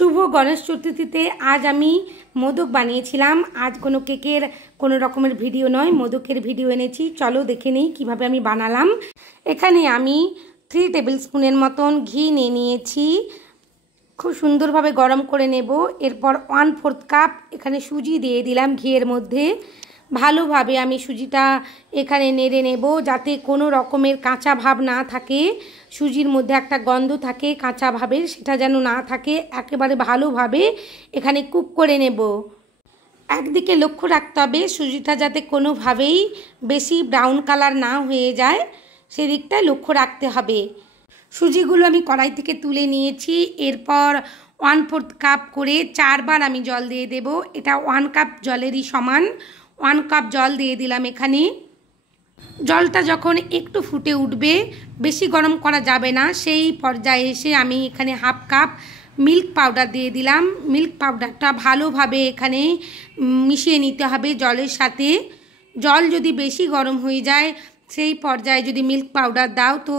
শুভ গণেশ চতুর্থীতে আজ আমি মোদক বানিয়েছিলাম। আজ কোনো কেকের কোনো রকমের ভিডিও নয়, মোদকের ভিডিও এনেছি। চলো দেখে নেই কীভাবে আমি বানালাম। এখানে আমি 3 টেবিল স্পুনের মতন ঘি নিয়ে নিয়েছি, খুব সুন্দরভাবে গরম করে নেব। এরপর 1/4 কাপ এখানে সুজি দিয়ে দিলাম ঘিয়ের মধ্যে। ভালোভাবে আমি সুজিটা এখানে নেড়ে নেব যাতে কোনো রকমের কাঁচা ভাব না থাকে। সুজির মধ্যে একটা গন্ধ থাকে কাঁচা ভাবের, সেটা যেন না থাকে। একেবারে ভালোভাবে এখানে কুক করে নেব। একদিকে লক্ষ্য রাখতে হবে সুজিটা যাতে কোনোভাবেই বেশি ব্রাউন কালার না হয়ে যায়, সেদিকটায় লক্ষ্য রাখতে হবে। সুজিগুলো আমি কড়াই থেকে তুলে নিয়েছি। এরপর 1/4 কাপ করে 4 বার আমি জল দিয়ে দেব। এটা 1 কাপ জলেরই সমান। 1 কাপ জল দিয়ে দিলাম এখানে। জলটা যখন একটু ফুটে উঠবে, বেশি গরম করা যাবে না, সেই পর্যায়ে এসে আমি এখানে 1/2 কাপ মিল্ক পাউডার দিয়ে দিলাম। মিল্ক পাউডারটা ভালোভাবে এখানে মিশিয়ে নিতে হবে জলের সাথে। জল যদি বেশি গরম হয়ে যায়, সেই পর্যায়ে যদি মিল্ক পাউডার দাও তো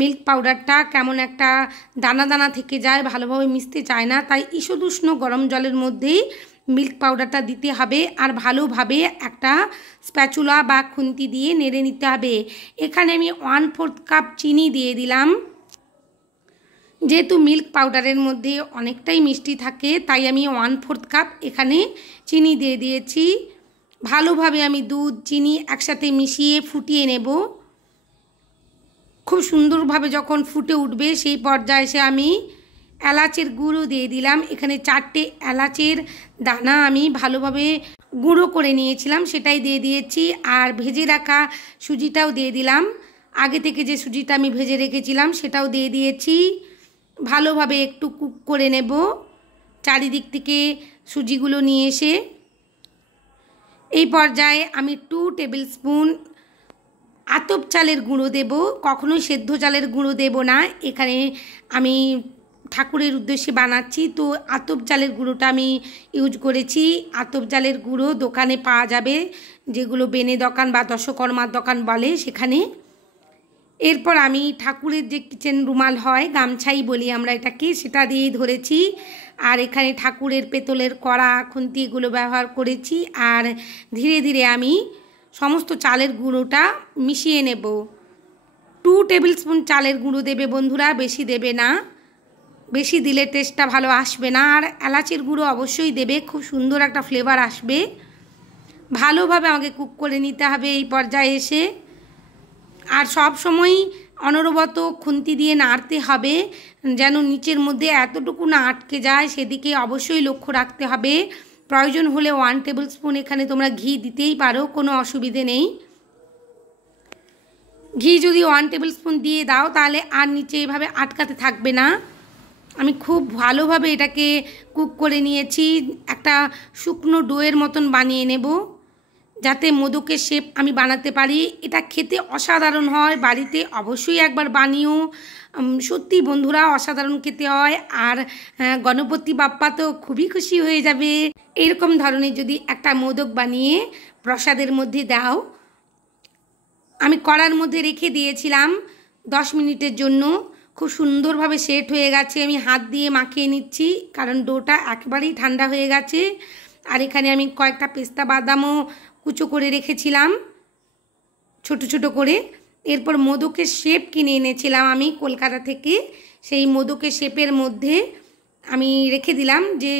মিল্ক পাউডারটা কেমন একটা দানা দানা থেকে যায়, ভালোভাবে মিশতে চায় না। তাই ঈষদুষ্ণ গরম জলের মধ্যেই মিল্ক পাউডারটা দিতে হবে আর ভালোভাবে একটা স্প্যাচুলা বা খুন্তি দিয়ে নেড়ে নিতে হবে। এখানে আমি 1/4 কাপ চিনি দিয়ে দিলাম। যেহেতু মিল্ক পাউডারের মধ্যে অনেকটাই মিষ্টি থাকে, তাই আমি 1/4 কাপ এখানে চিনি দিয়ে দিয়েছি। ভালোভাবে আমি দুধ চিনি একসাথে মিশিয়ে ফুটিয়ে নেব। খুব সুন্দরভাবে যখন ফুটে উঠবে, সেই পর্যায়ে এসে আমি এলাচের গুঁড়ো দিয়ে দিলাম। এখানে 4টে এলাচের দানা আমি ভালোভাবে গুঁড়ো করে নিয়েছিলাম, সেটাই দিয়ে দিয়েছি। আর ভেজে রাখা সুজিটাও দিয়ে দিলাম। আগে থেকে যে সুজিটা আমি ভেজে রেখেছিলাম সেটাও দিয়ে দিয়েছি। ভালোভাবে একটু কুক করে নেব চারিদিক থেকে সুজিগুলো নিয়ে এসে। এই পর্যায়ে আমি 2 টেবিল স্পুন আতপ চালের গুঁড়ো দেব। কখনোই সেদ্ধ চালের গুঁড়ো দেব না, এখানে আমি ঠাকুরের উদ্দেশ্যে বানাচ্ছি, তো আতপ চালের গুঁড়োটা আমি ইউজ করেছি। আতপ চালের গুঁড়ো দোকানে পাওয়া যাবে, যেগুলো বেনে দোকান বা দশকর্মার দোকান বলে, সেখানে। এরপর আমি ঠাকুরের যে কিচেন রুমাল হয়, গামছাই বলি আমরা এটাকে, সেটা দিয়েই ধরেছি। আর এখানে ঠাকুরের পেতলের কড়া খুন্তি এগুলো ব্যবহার করেছি। আর ধীরে ধীরে আমি সমস্ত চালের গুঁড়োটা মিশিয়ে নেব। 2 টেবিল স্পুন চালের গুঁড়ো দেবে বন্ধুরা, বেশি দেবে না, বেশি দিলে টেস্টটা ভালো আসবে না। আর এলাচের গুঁড়ো অবশ্যই দেবে, খুব সুন্দর একটা ফ্লেভার আসবে। ভালোভাবে আমাকে কুক করে নিতে হবে এই পর্যায়ে এসে। আর সব সময়ই অনবরত খুন্তি দিয়ে নাড়তে হবে, যেন নিচের মধ্যে এতটুকু না আটকে যায়, সেদিকে অবশ্যই লক্ষ্য রাখতে হবে। প্রয়োজন হলে 1 টেবিল স্পুন এখানে তোমরা ঘি দিতেই পারো, কোনো অসুবিধে নেই। ঘি যদি 1 টেবিল স্পুন দিয়ে দাও তাহলে আর নিচে এভাবে আটকাতে থাকবে না। আমি খুব ভালোভাবে এটাকে কুক করে নিয়েছি। একটা শুকনো ডোয়ের মতন বানিয়ে নেব, যাতে মোদকের শেপ আমি বানাতে পারি। এটা খেতে অসাধারণ হয়, বাড়িতে অবশ্যই একবার বানিও। সত্যি বন্ধুরা অসাধারণ খেতে হয়। আর গণপতি বাপ্পা তো খুবই খুশি হয়ে যাবে এরকম ধরনের যদি একটা মোদক বানিয়ে প্রসাদের মধ্যে দাও। আমি কড়ার মধ্যে রেখে দিয়েছিলাম 10 মিনিটের জন্য। খুব সুন্দরভাবে সেট হয়ে গেছে। আমি হাত দিয়ে মাখিয়ে নিচ্ছি, কারণ ডোটা একেবারেই ঠান্ডা হয়ে গেছে। আর এখানে আমি কয়েকটা পেস্তা বাদামও কুচো করে রেখেছিলাম ছোট ছোট করে। এরপর মোদকের শেপ কিনে এনেছিলাম আমি কলকাতা থেকে, সেই মোদকের শেপের মধ্যে আমি রেখে দিলাম যে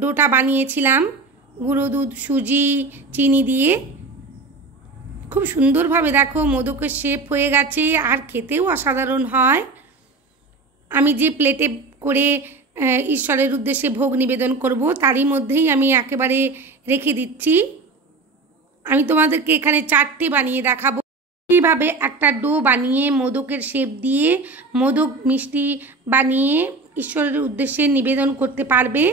ডোটা বানিয়েছিলাম গুঁড়ো দুধ সুজি চিনি দিয়ে। খুব সুন্দরভাবে দেখো মোদকের শেপ হয়ে গেছে, আর খেতেও অসাধারণ হয়। আমি যে প্লেটে করে ঈশ্বরের উদ্দেশ্যে ভোগ নিবেদন করব, তারই মধ্যেই আমি একেবারে রেখে দিচ্ছি। আমি তোমাদেরকে এখানে 4টে বানিয়ে দেখাবো কীভাবে একটা ডো বানিয়ে মোদকের শেপ দিয়ে মোদক মিষ্টি বানিয়ে ঈশ্বরের উদ্দেশ্যে নিবেদন করতে পারবে।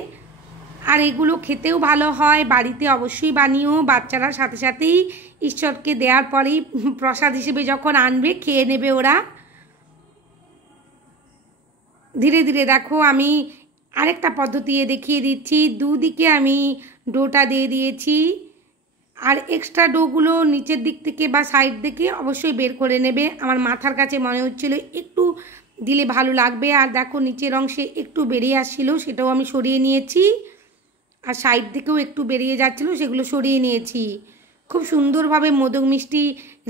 আর এগুলো খেতেও ভালো হয়, বাড়িতে অবশ্যই বানিও। বাচ্চারা সাথে সাথেই ঈশ্বরকে দেওয়ার পরেই প্রসাদ হিসেবে যখন আনবে খেয়ে নেবে ওরা। ধীরে ধীরে দেখো আমি আরেকটা পদ্ধতি দেখিয়ে দিচ্ছি। দুদিকে আমি ডোটা দিয়ে দিয়েছি, আর এক্সট্রা ডোগুলো নিচের দিক থেকে বা সাইড থেকে অবশ্যই বের করে নেবে। আমার মাথার কাছে মনে হচ্ছিল একটু দিলে ভালো লাগবে। আর দেখো নিচের অংশে একটু বেরিয়ে আসছিলো, সেটাও আমি সরিয়ে নিয়েছি। আর সাইড থেকেও একটু বেরিয়ে যাচ্ছিলো, সেগুলো সরিয়ে নিয়েছি। খুব সুন্দরভাবে মোদক মিষ্টি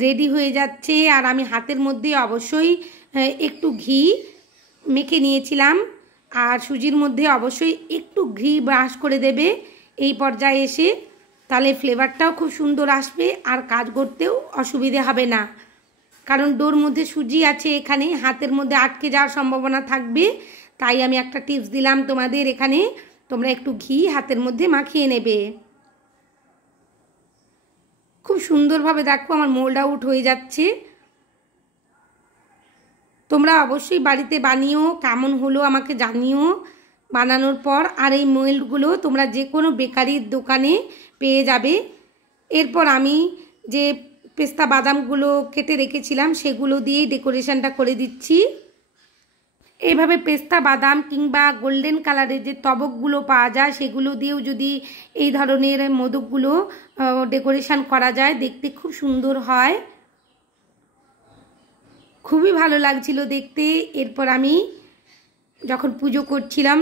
রেডি হয়ে যাচ্ছে। আর আমি হাতের মধ্যে অবশ্যই একটু ঘি মেখে নিয়েছিলাম। আর সুজির মধ্যে অবশ্যই একটু ঘি ব্রাশ করে দেবে এই পর্যায়ে এসে, তাহলে ফ্লেভারটাও খুব সুন্দর আসবে আর কাজ করতেও অসুবিধে হবে না। কারণ ডোর মধ্যে সুজি আছে, এখানে হাতের মধ্যে আটকে যাওয়ার সম্ভাবনা থাকবে। তাই আমি একটা টিপস দিলাম তোমাদের, এখানে তোমরা একটু ঘি হাতের মধ্যে মাখিয়ে নেবে। খুব সুন্দরভাবে দেখো আমার মোল্ড আউট হয়ে যাচ্ছে। তোমরা অবশ্যই বাড়িতে বানিও, কেমন হলো আমাকে জানিও বানানোর পর। আর এই মোল্ডগুলো তোমরা যে কোনো বেকারির দোকানে পেয়ে যাবে। এরপর আমি যে পেস্তা বাদামগুলো কেটে রেখেছিলাম সেগুলো দিয়েই ডেকোরেশনটা করে দিচ্ছি। এইভাবে পেস্তা বাদাম কিংবা গোল্ডেন কালারের যে তবকগুলো পাওয়া যায় সেগুলো দিয়েও যদি এই ধরনের মোদকগুলো ডেকোরেশন করা যায়, দেখতে খুব সুন্দর হয়, খুবই ভালো লাগছিল দেখতে। এরপর আমি যখন পুজো করছিলাম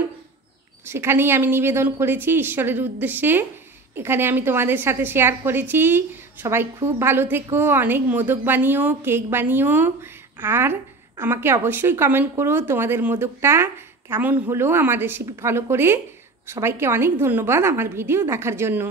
সেখানেই আমি নিবেদন করেছি ঈশ্বরের উদ্দেশ্যে। এখানে আমি তোমাদের সাথে শেয়ার করেছি। সবাই খুব ভালো থেকো, অনেক মোদক বানিও, কেক বানিও। আর আমাকে অবশ্যই কমেন্ট করো তোমাদের মোদকটা কেমন হলো আমার রেসিপি ফলো করে। সবাইকে অনেক ধন্যবাদ আমার ভিডিও দেখার জন্য।